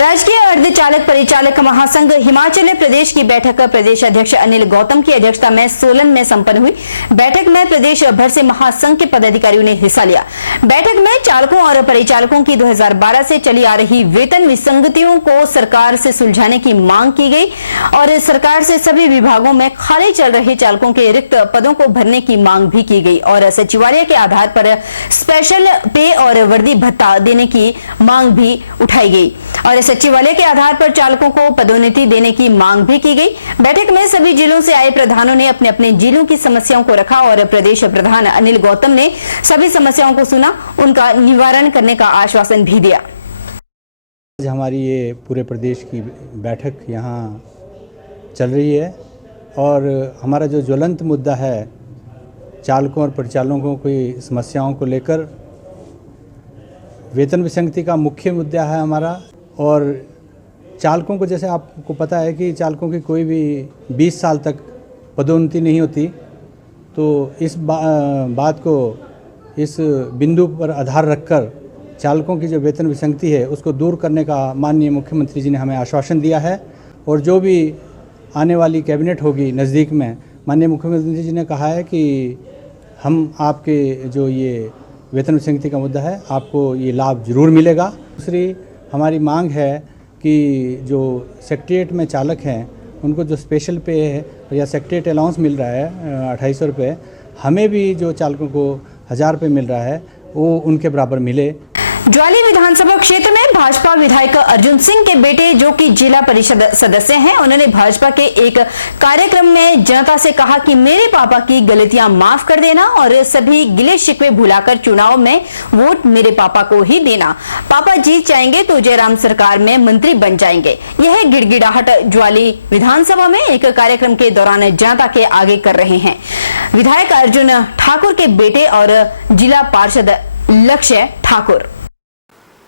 राजकीय अर्धचालक परिचालक महासंघ हिमाचल प्रदेश की बैठक प्रदेश अध्यक्ष अनिल गौतम की अध्यक्षता में सोलन में संपन्न हुई। बैठक में प्रदेश भर से महासंघ के पदाधिकारियों ने हिस्सा लिया। बैठक में चालकों और परिचालकों की 2012 से चली आ रही वेतन विसंगतियों को सरकार से सुलझाने की मांग की गई और सरकार से सभी विभागों में खाली चल रहे चालकों के रिक्त पदों को भरने की मांग भी की गई और सचिवालय के आधार पर स्पेशल पे और वर्दी भत्ता देने की मांग भी उठाई गई और सचिवालय के आधार पर चालकों को पदोन्नति देने की मांग भी की गई। बैठक में सभी जिलों से आए प्रधानों ने अपने अपने जिलों की समस्याओं को रखा और प्रदेश प्रधान अनिल गौतम ने सभी समस्याओं को सुना, उनका निवारण करने का आश्वासन भी दिया। आज हमारी ये पूरे प्रदेश की बैठक यहाँ चल रही है और हमारा जो ज्वलंत मुद्दा है चालकों और परिचालकों की समस्याओं को लेकर वेतन विसंगति का मुख्य मुद्दा है हमारा। और चालकों को, जैसे आपको पता है कि चालकों की कोई भी 20 साल तक पदोन्नति नहीं होती, तो इस बात को इस बिंदु पर आधार रखकर चालकों की जो वेतन विसंगति है उसको दूर करने का माननीय मुख्यमंत्री जी ने हमें आश्वासन दिया है। और जो भी आने वाली कैबिनेट होगी नज़दीक में, माननीय मुख्यमंत्री जी ने कहा है कि हम आपके जो ये वेतन विसंगति का मुद्दा है आपको ये लाभ जरूर मिलेगा। दूसरी हमारी मांग है कि जो सेक्रेटरिएट में चालक हैं उनको जो स्पेशल पे है या सेक्रेटरिएट अलाउंस मिल रहा है 2800 रुपये, हमें भी जो चालकों को 1000 रुपये मिल रहा है वो उनके बराबर मिले। ज्वाली विधानसभा क्षेत्र में भाजपा विधायक अर्जुन सिंह के बेटे जो कि जिला परिषद सदस्य हैं, उन्होंने भाजपा के एक कार्यक्रम में जनता से कहा कि मेरे पापा की गलतियां माफ कर देना और सभी गिले शिकवे भुलाकर चुनाव में वोट मेरे पापा को ही देना। पापा जीत जाएंगे तो जयराम सरकार में मंत्री बन जाएंगे। यह गिड़गिड़ाहट ज्वाली विधानसभा में एक कार्यक्रम के दौरान जनता के आगे कर रहे हैं विधायक अर्जुन ठाकुर के बेटे और जिला पार्षद लक्ष्य ठाकुर।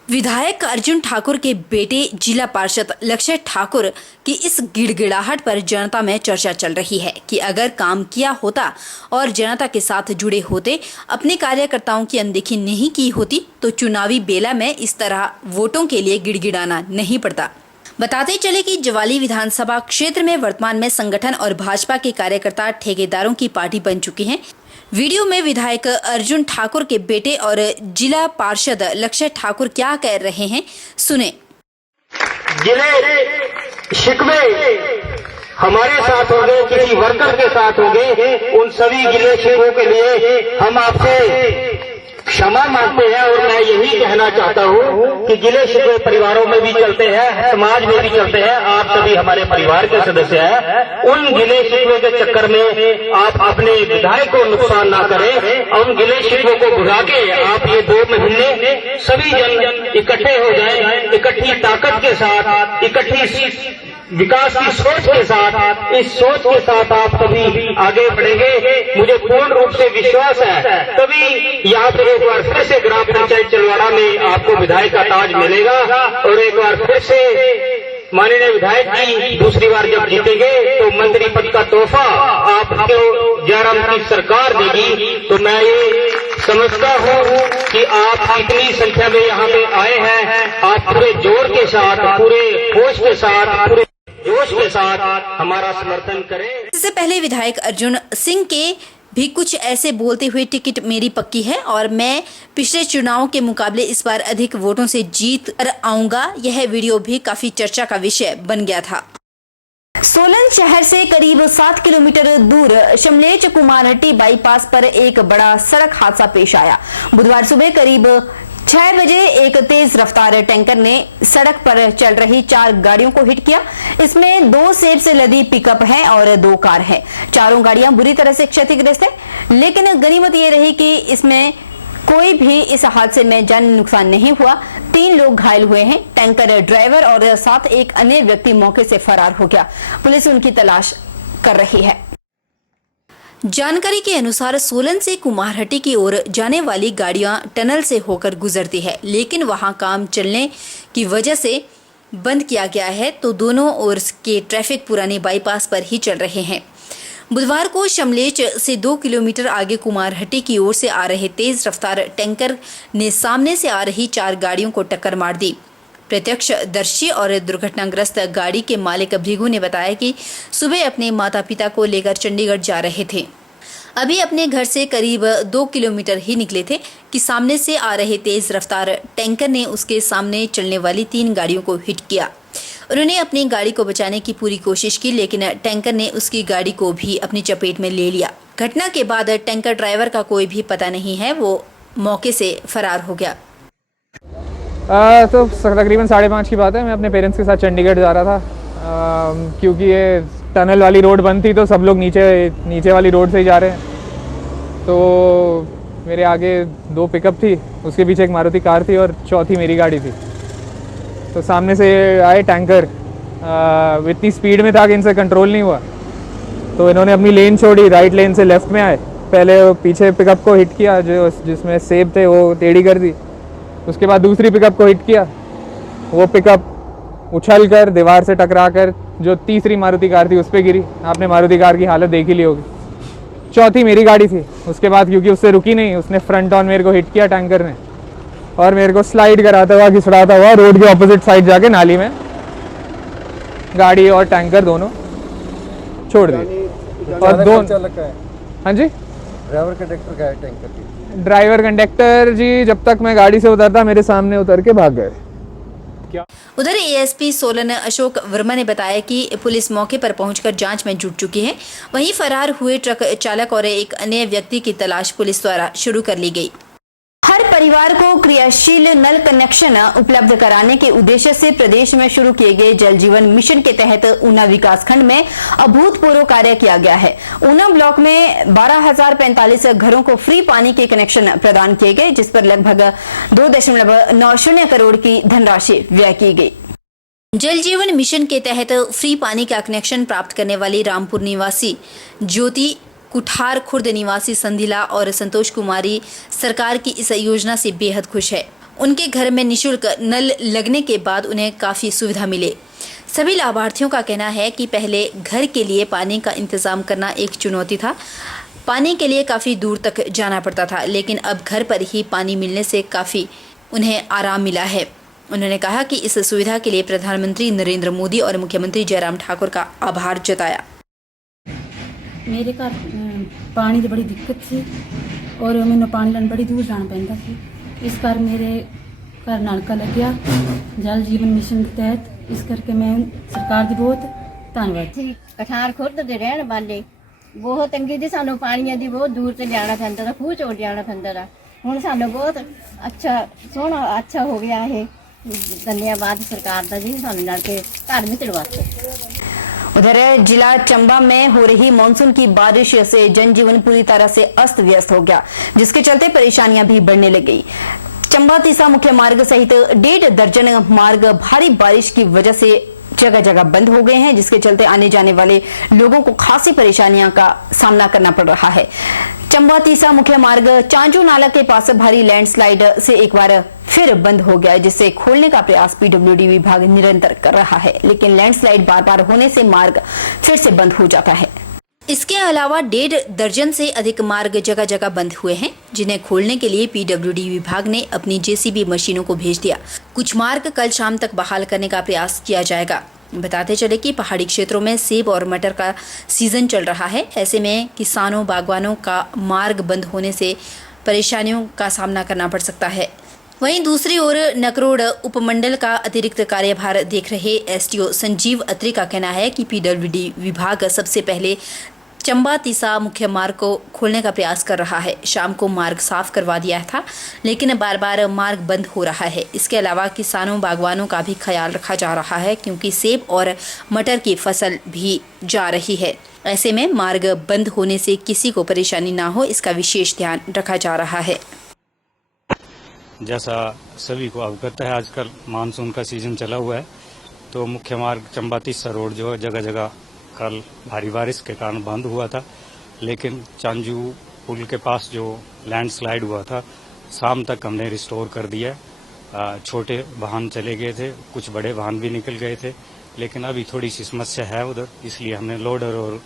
विधायक अर्जुन ठाकुर के बेटे जिला पार्षद लक्ष्य ठाकुर की इस गिड़गिड़ाहट पर जनता में चर्चा चल रही है कि अगर काम किया होता और जनता के साथ जुड़े होते, अपने कार्यकर्ताओं की अनदेखी नहीं की होती तो चुनावी बेला में इस तरह वोटों के लिए गिड़गिड़ाना नहीं पड़ता। बताते चले कि ज्वाली विधानसभा क्षेत्र में वर्तमान में संगठन और भाजपा के कार्यकर्ता ठेकेदारों की पार्टी बन चुकी हैं। वीडियो में विधायक अर्जुन ठाकुर के बेटे और जिला पार्षद लक्ष्य ठाकुर क्या कह रहे हैं, सुने। गिले शिकवे हमारे साथ होंगे, किसी वर्कर के साथ होंगे, उन सभी गिले शिकवों के लिए हम आपसे क्षमा मांगते हैं। और मैं यही कहना चाहता हूं कि गिले शिकवे परिवारों में भी चलते हैं, समाज में भी चलते हैं। आप सभी हमारे परिवार के सदस्य हैं। उन गिले शिकवे के चक्कर में आप अपने विधायक को नुकसान ना करें और उन गिले शिकवों को भुला के आप ये 2 महीने सभी जन इकट्ठे हो जाएं, इकट्ठी ताकत के साथ, इकट्ठी विकास की सोच के साथ, इस सोच के साथ आप सभी आगे बढ़ेंगे। मुझे पूर्ण रूप से विश्वास है तभी यहाँ पे एक बार फिर से ग्राम पंचायत चिलवाड़ा में आपको विधायक का ताज मिलेगा और एक बार फिर से माननीय विधायक जी दूसरी बार जब जीतेंगे तो मंत्री पद का तोहफा आपको जयराम की सरकार देगी। तो मैं ये समझता हूँ कि आप इतनी संख्या में यहाँ पे आए हैं, आप पूरे जोर के साथ, पूरे होश के साथ, पूरे जोश के साथ हमारा समर्थन करें। इससे पहले विधायक अर्जुन सिंह के भी कुछ ऐसे बोलते हुए टिकट मेरी पक्की है और मैं पिछले चुनाव के मुकाबले इस बार अधिक वोटों से जीत कर आऊंगा। यह वीडियो भी काफी चर्चा का विषय बन गया था। सोलन शहर से करीब 7 किलोमीटर दूर शमलेच कुमारहट्टी बाईपास पर एक बड़ा सड़क हादसा पेश आया। बुधवार सुबह करीब 6 बजे एक तेज रफ्तार टैंकर ने सड़क पर चल रही 4 गाड़ियों को हिट किया। इसमें 2 सेब से लदी पिकअप है और 2 कार है। चारों गाड़ियां बुरी तरह से क्षतिग्रस्त है, लेकिन गनीमत ये रही कि इसमें कोई भी इस हादसे में जानी नुकसान नहीं हुआ। 3 लोग घायल हुए हैं। टैंकर ड्राइवर और साथ एक अन्य व्यक्ति मौके से फरार हो गया। पुलिस उनकी तलाश कर रही है। जानकारी के अनुसार सोलन से कुमारहट्टी की ओर जाने वाली गाड़ियां टनल से होकर गुजरती है, लेकिन वहां काम चलने की वजह से बंद किया गया है, तो दोनों ओर के ट्रैफिक पुराने बाईपास पर ही चल रहे हैं। बुधवार को शमलेच से 2 किलोमीटर आगे कुमारहट्टी की ओर से आ रहे तेज रफ्तार टैंकर ने सामने से आ रही 4 गाड़ियों को टक्कर मार दी। प्रत्यक्षदर्शी और दुर्घटनाग्रस्त गाड़ी के मालिक भृगु ने बताया कि सुबह अपने माता पिता को लेकर चंडीगढ़ जा रहे थे। अभी अपने घर से करीब 2 किलोमीटर ही निकले थे कि सामने से आ रहे तेज रफ्तार टैंकर ने उसके सामने चलने वाली 3 गाड़ियों को हिट किया। उन्होंने अपनी गाड़ी को बचाने की पूरी कोशिश की, लेकिन टैंकर ने उसकी गाड़ी को भी अपनी चपेट में ले लिया। घटना के बाद टैंकर ड्राइवर का कोई भी पता नहीं है, वो मौके से फरार हो गया। तो तकरीबन 5:30 की बात है। मैं अपने पेरेंट्स के साथ चंडीगढ़ जा रहा था, क्योंकि ये टनल वाली रोड बंद थी तो सब लोग नीचे वाली रोड से ही जा रहे हैं। तो मेरे आगे 2 पिकअप थी, उसके पीछे एक मारुति कार थी और चौथी मेरी गाड़ी थी। तो सामने से आए टैंकर, इतनी स्पीड में था कि इनसे कंट्रोल नहीं हुआ, तो इन्होंने अपनी लेन छोड़ी, राइट लेन से लेफ़्ट में आए। पहले पीछे पिकअप को हिट किया, जिसमें सेब थे वो टेढ़ी कर दी। उसके बाद दूसरी पिकअप को हिट किया, वो पिकअप उछल कर दीवार से टकरा कर जो तीसरी मारुति कार थी उस पर गिरी। आपने मारुति कार की हालत देख ही ली होगी। चौथी मेरी गाड़ी थी। उसके बाद क्योंकि उससे रुकी नहीं, उसने फ्रंट ऑन मेरे को हिट किया टैंकर ने, और मेरे को स्लाइड कराता हुआ घिसड़ाता हुआ रोड के ऑपोजिट साइड जाके नाली में गाड़ी और टैंकर दोनों छोड़ दिए। और हाँ जी, ड्राइवर कंडक्टर का है टैंकर की? ड्राइवर कंडक्टर जी जब तक मैं गाड़ी से उतरता मेरे सामने उतर के भाग गए। उधर एएसपी सोलन अशोक वर्मा ने बताया कि पुलिस मौके पर पहुंचकर जांच में जुट चुकी है। वहीं फरार हुए ट्रक चालक और एक अन्य व्यक्ति की तलाश पुलिस द्वारा शुरू कर ली गई। हर परिवार को क्रियाशील नल कनेक्शन उपलब्ध कराने के उद्देश्य से प्रदेश में शुरू किए गए जल जीवन मिशन के तहत ऊना विकास खंड में अभूतपूर्व कार्य किया गया है। ऊना ब्लॉक में 12,045 घरों को फ्री पानी के कनेक्शन प्रदान किए गए, जिस पर लगभग 2.90 करोड़ की धनराशि व्यय की गई। जल जीवन मिशन के तहत फ्री पानी का कनेक्शन प्राप्त करने वाली रामपुर निवासी ज्योति, कुठार खुर्द निवासी संधिला और संतोष कुमारी सरकार की इस योजना से बेहद खुश है। उनके घर में निशुल्क नल लगने के बाद उन्हें काफी सुविधा मिले। सभी लाभार्थियों का कहना है कि पहले घर के लिए पानी का इंतजाम करना एक चुनौती था। पानी के लिए काफी दूर तक जाना पड़ता था, लेकिन अब घर पर ही पानी मिलने से काफी उन्हें आराम मिला है। उन्होंने कहा कि इस सुविधा के लिए प्रधानमंत्री नरेंद्र मोदी और मुख्यमंत्री जयराम ठाकुर का आभार जताया। मेरे घर पानी की बड़ी दिक्कत थी और मैंने पानी लैन बड़ी दूर जाना पैंदा सी। इस कर मेरे घर नलका लग गया जल जीवन मिशन के तहत। इस करके मैं सरकार की बहुत धन्यवाद। कठार खुर्द दे रहने वाले बहुत तंगी दी, सानू पानी दी बहुत दूर से जाना पैंदा था, खूह चोट जाना पैंदा था। हुण सानू बहुत सोहना अच्छा हो गया है। धन्यवाद सरकार का जी, सानू नलके घर में चढ़वाते। उधर जिला चंबा में हो रही मानसून की बारिश से जनजीवन पूरी तरह से अस्त व्यस्त हो गया, जिसके चलते परेशानियां भी बढ़ने लग गई। चंबा तीसा मुख्य मार्ग सहित 1.5 दर्जन मार्ग भारी बारिश की वजह से जगह जगह बंद हो गए हैं, जिसके चलते आने जाने वाले लोगों को खासी परेशानियों का सामना करना पड़ रहा है। चंबा तीसा मुख्य मार्ग चांजू नाला के पास भारी लैंडस्लाइड से एक बार फिर बंद हो गया, जिसे खोलने का प्रयास पीडब्ल्यूडी विभाग निरंतर कर रहा है, लेकिन लैंडस्लाइड बार बार होने से मार्ग फिर से बंद हो जाता है। इसके अलावा 1.5 दर्जन से अधिक मार्ग जगह जगह बंद हुए हैं, जिन्हें खोलने के लिए पीडब्ल्यूडी विभाग ने अपनी जेसीबी मशीनों को भेज दिया। कुछ मार्ग कल शाम तक बहाल करने का प्रयास किया जाएगा। बताते चले कि पहाड़ी क्षेत्रों में सेब और मटर का सीजन चल रहा है। ऐसे में किसानों बागवानों का मार्ग बंद होने से परेशानियों का सामना करना पड़ सकता है। वहीं दूसरी ओर नकरोड उपमंडल का अतिरिक्त कार्यभार देख रहे एसडीओ संजीव अत्री का कहना है कि पीडब्ल्यूडी विभाग सबसे पहले चंबा तीसा मुख्य मार्ग को खोलने का प्रयास कर रहा है। शाम को मार्ग साफ करवा दिया था, लेकिन बार बार मार्ग बंद हो रहा है। इसके अलावा किसानों बागवानों का भी ख्याल रखा जा रहा है, क्योंकि सेब और मटर की फसल भी जा रही है। ऐसे में मार्ग बंद होने से किसी को परेशानी ना हो, इसका विशेष ध्यान रखा जा रहा है। जैसा सभी को अवगत है, आजकल मानसून का सीजन चला हुआ है, तो मुख्य मार्ग चंबा तीसा रोड जो है जगह जगह कल भारी बारिश के कारण बंद हुआ था। लेकिन चांजू पुल के पास जो लैंडस्लाइड हुआ था, शाम तक हमने रिस्टोर कर दिया। छोटे वाहन चले गए थे, कुछ बड़े वाहन भी निकल गए थे, लेकिन अभी थोड़ी सी समस्या है उधर, इसलिए हमने लोडर और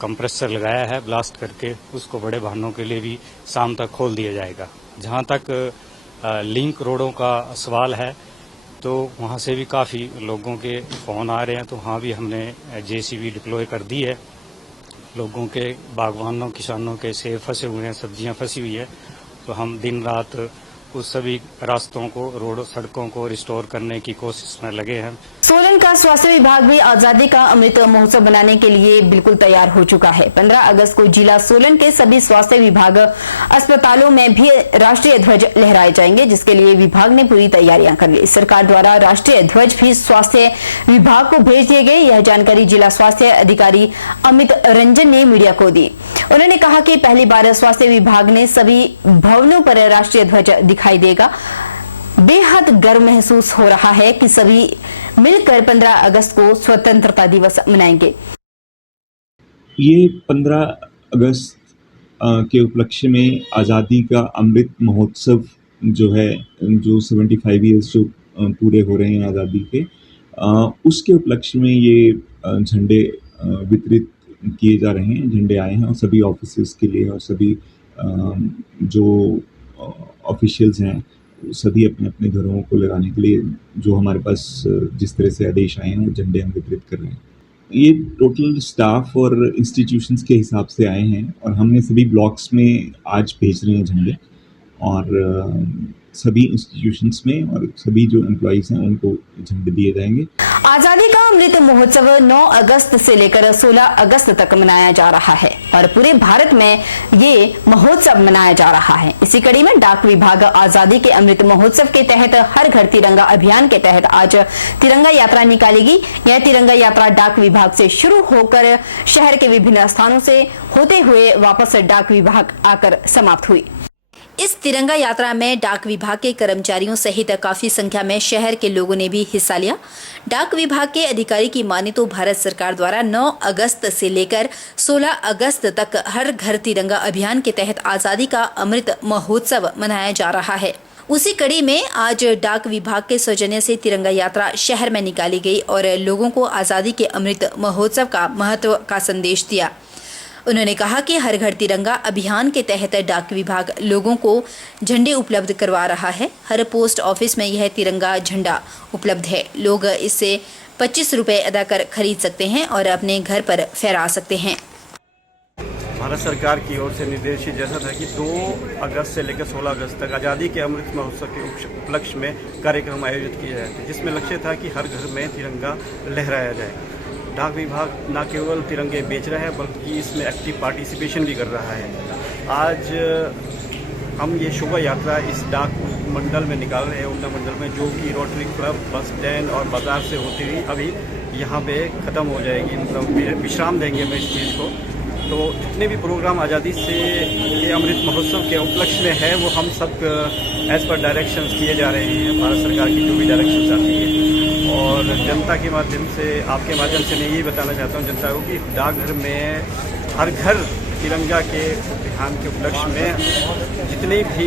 कंप्रेसर लगाया है। ब्लास्ट करके उसको बड़े वाहनों के लिए भी शाम तक खोल दिया जाएगा। जहां तक लिंक रोडों का सवाल है, तो वहाँ से भी काफ़ी लोगों के फ़ोन आ रहे हैं, तो वहाँ भी हमने जेसीबी डिप्लॉय कर दी है। लोगों के, बागवानों, किसानों के सेब फंसे हुए हैं, सब्जियां फंसी हुई है, तो हम दिन रात उस सभी रास्तों को, रोड सड़कों को रिस्टोर करने की कोशिश में लगे हैं। सोलन का स्वास्थ्य विभाग भी आजादी का अमृत महोत्सव बनाने के लिए बिल्कुल तैयार हो चुका है। 15 अगस्त को जिला सोलन के सभी स्वास्थ्य विभाग अस्पतालों में भी राष्ट्रीय ध्वज लहराए जाएंगे, जिसके लिए विभाग ने पूरी तैयारियां कर ली। सरकार द्वारा राष्ट्रीय ध्वज भी स्वास्थ्य विभाग को भेज दिए गए। यह जानकारी जिला स्वास्थ्य अधिकारी अमित रंजन ने मीडिया को दी। उन्होंने कहा कि पहली बार स्वास्थ्य विभाग ने सभी भवनों पर राष्ट्रीय ध्वज दिखाई देगा। बेहद गर्व महसूस हो रहा है कि सभी मिलकर 15 अगस्त को स्वतंत्रता दिवस मनाएंगे। ये 15 अगस्त के उपलक्ष्य में आज़ादी का अमृत महोत्सव जो है, जो 75 ईयर्स जो पूरे हो रहे हैं आज़ादी के, उसके उपलक्ष्य में ये झंडे वितरित किए जा रहे हैं। झंडे आए हैं और सभी ऑफिसेस के लिए, और सभी जो ऑफिशियल्स हैं सभी अपने अपने घरों को लगाने के लिए जो हमारे पास जिस तरह से आदेश आए हैं, वो झंडे हम वितरित कर रहे हैं। ये टोटल स्टाफ और इंस्टीट्यूशंस के हिसाब से आए हैं, और हमने सभी ब्लॉक्स में आज भेज रहे हैं झंडे, और सभी इंस्टीट्यूशंस में और सभी जो एम्प्लॉइज हैं उनको झंडे दिए जाएंगे। आजादी का अमृत महोत्सव 9 अगस्त से लेकर 16 अगस्त तक मनाया जा रहा है और पूरे भारत में ये महोत्सव मनाया जा रहा है। इसी कड़ी में डाक विभाग आजादी के अमृत महोत्सव के तहत हर घर तिरंगा अभियान के तहत आज तिरंगा यात्रा निकालेगी। यह तिरंगा यात्रा डाक विभाग से शुरू होकर शहर के विभिन्न स्थानों से होते हुए वापस डाक विभाग आकर समाप्त हुई। इस तिरंगा यात्रा में डाक विभाग के कर्मचारियों सहित काफी संख्या में शहर के लोगों ने भी हिस्सा लिया। डाक विभाग के अधिकारी की माने तो भारत सरकार द्वारा 9 अगस्त से लेकर 16 अगस्त तक हर घर तिरंगा अभियान के तहत आजादी का अमृत महोत्सव मनाया जा रहा है। उसी कड़ी में आज डाक विभाग के सौजन्य से तिरंगा यात्रा शहर में निकाली गई और लोगों को आजादी के अमृत महोत्सव का महत्व का संदेश दिया। उन्होंने कहा कि हर घर तिरंगा अभियान के तहत डाक विभाग लोगों को झंडे उपलब्ध करवा रहा है। हर पोस्ट ऑफिस में यह तिरंगा झंडा उपलब्ध है। लोग इससे 25 रुपए अदा कर खरीद सकते हैं और अपने घर पर फहरा सकते हैं। भारत सरकार की ओर से निर्देशित जैसा था कि 2 अगस्त से लेकर 16 अगस्त तक आज़ादी के अमृत महोत्सव के उपलक्ष्य में कार्यक्रम आयोजित किए जाते थे, जिसमें लक्ष्य था कि हर घर में तिरंगा लहराया जाए। डाक विभाग न केवल तिरंगे बेच रहा है बल्कि इसमें एक्टिव पार्टिसिपेशन भी कर रहा है। आज हम ये शोभा यात्रा इस डाक मंडल में निकाल रहे हैं, उन्ना मंडल में, जो कि रोटरी क्लब, बस स्टैंड और बाजार से होती हुई अभी यहाँ पे ख़त्म हो जाएगी। मतलब विश्राम देंगे हम इस चीज़ को। तो जितने भी प्रोग्राम आज़ादी से ये अमृत महोत्सव के उपलक्ष्य में है वो हम सब एज़ पर डायरेक्शंस किए जा रहे हैं। भारत सरकार की जो भी डायरेक्शंस आती है, और जनता के माध्यम से, आपके माध्यम से मैं यही बताना चाहता हूँ जनता को कि डाकघर में हर घर तिरंगा के अभियान के उपलक्ष्य में जितने भी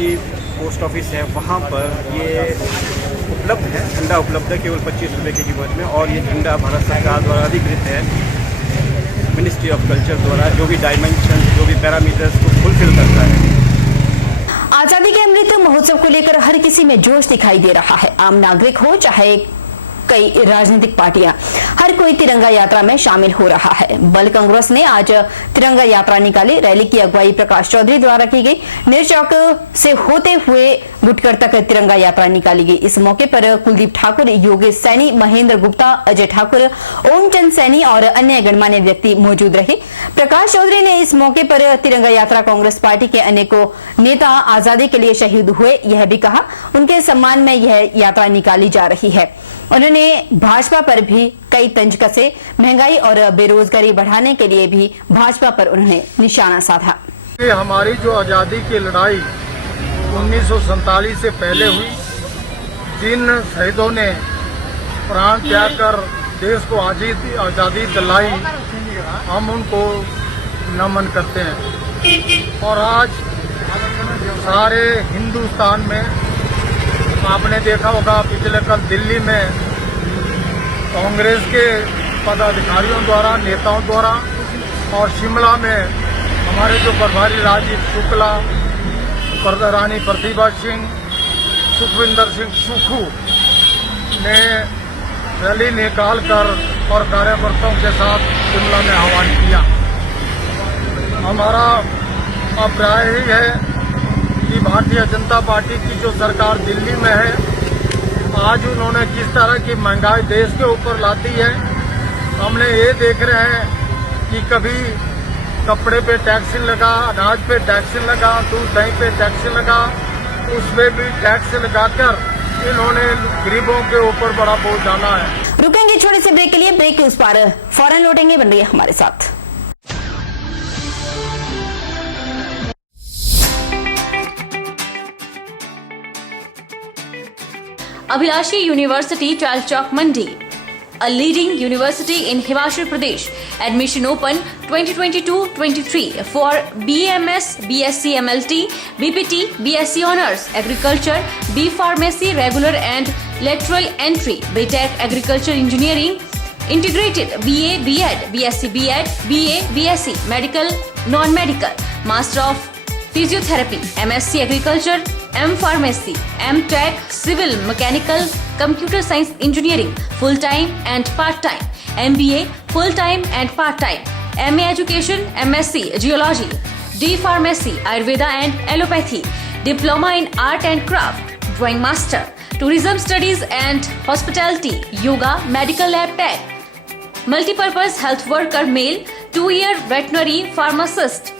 पोस्ट ऑफिस हैं वहाँ पर ये उपलब्ध है, झंडा उपलब्ध है केवल 25 रुपये की कीमत में। और ये झंडा भारत सरकार द्वारा अधिकृत है, मिनिस्ट्री ऑफ कल्चर द्वारा, जो भी डायमेंशन, जो भी पैरामीटर्स को फुलफिल करता है। आजादी के अमृत महोत्सव को लेकर हर किसी में जोश दिखाई दे रहा है। आम नागरिक हो चाहे कई राजनीतिक पार्टियां, हर कोई तिरंगा यात्रा में शामिल हो रहा है। बल कांग्रेस ने आज तिरंगा यात्रा निकाली। रैली की अगुवाई प्रकाश चौधरी द्वारा की गई। नेरचौक से होते हुए गुटकर तक तिरंगा यात्रा निकाली गई। इस मौके पर कुलदीप ठाकुर, योगेश सैनी, महेंद्र गुप्ता, अजय ठाकुर, ओमचंद सैनी और अन्य गणमान्य व्यक्ति मौजूद रहे। प्रकाश चौधरी ने इस मौके पर तिरंगा यात्रा कांग्रेस पार्टी के अनेकों नेता आजादी के लिए शहीद हुए यह भी कहा। उनके सम्मान में यह यात्रा निकाली जा रही है। उन्होंने भाजपा पर भी कई तंज कसे। महंगाई और बेरोजगारी बढ़ाने के लिए भी भाजपा पर उन्होंने निशाना साधा। हमारी जो आज़ादी की लड़ाई 1947 से पहले हुई, जिन शहीदों ने प्राण त्याग कर देश को आज़ादी दिलाई, हम उनको नमन करते हैं। और आज सारे हिंदुस्तान में आपने देखा होगा, पिछले कल दिल्ली में कांग्रेस के पदाधिकारियों द्वारा, नेताओं द्वारा, और शिमला में हमारे जो प्रभारी राजीव शुक्ला, रानी प्रतिभा सिंह, सुखविंदर सिंह सुक्खू ने रैली निकाल कर और कार्यकर्ताओं के साथ शिमला में आह्वान किया। हमारा अभिप्राय ही है कि भारतीय जनता पार्टी की जो सरकार दिल्ली में है, आज उन्होंने किस तरह की महंगाई देश के ऊपर लाती है। हमने ये देख रहे हैं कि कभी कपड़े पे टैक्स लगा, अनाज पे टैक्स लगा, दूध दही पे टैक्स लगा, उस पे भी टैक्स लगाकर इन्होंने गरीबों के ऊपर बड़ा बोझ डाला है। रुकेंगे छोटे से ब्रेक के लिए, ब्रेक के उस पार फौरन लौटेंगे, बन रही है हमारे साथ। Abhilashi University, Chalchok Mandi, a leading university in Himachal Pradesh. Admission open 2022-23 for BMS, BSc MLT, BPT, BSc Honours, Agriculture, B Pharmacy, Regular and Lateral Entry, BTech Agriculture Engineering, Integrated BA, B.Ed, BSc B.Ed, BA, BSc, Medical, Non-Medical, Master of Physiotherapy, MSc Agriculture, M Pharmacy, M Tech, Civil, Mechanical, Computer Science Engineering, full-time and part-time, MBA, full-time and part-time, MA Education, MSc Geology, D Pharmacy, Ayurveda and Allopathy, Diploma in Art and Craft, Drawing Master, Tourism Studies and Hospitality, Yoga, Medical Lab Tech, Multipurpose Health Worker Male, 2-year Veterinary Pharmacist,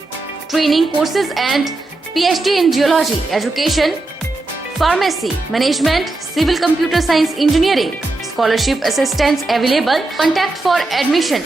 Training Courses and PhD in Geology, Education, Pharmacy, Management, Civil Computer Science Engineering, Scholarship Assistance available. Contact for admission